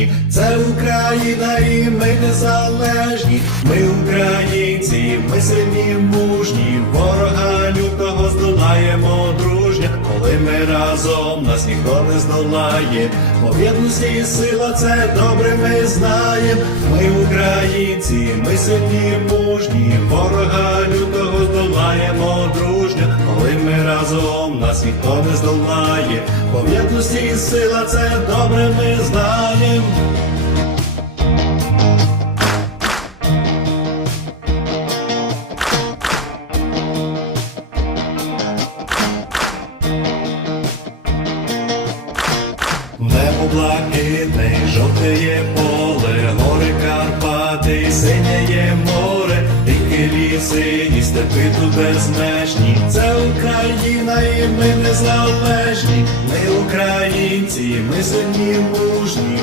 безмежні. Це Україна і ми незалежні. Ми українці, ми сильні, мужні. Ворога лютого здолаємо дружня. Коли ми разом нас ніхто не здолає. Бо і сила це добре ми знаємо. Ми українці, ми сильні, мужні. Ворога лютого здолаємо дружня. Коли ми разом нас ніхто не здолає. Бо і сила це добре ми знаємо. Небо блакитне, жовтеє поле, гори Карпати, синє море, ріки ліси, і степи тут безмежні. Це Україна, і ми незалежні. Ми українці, ми сильні, мужні.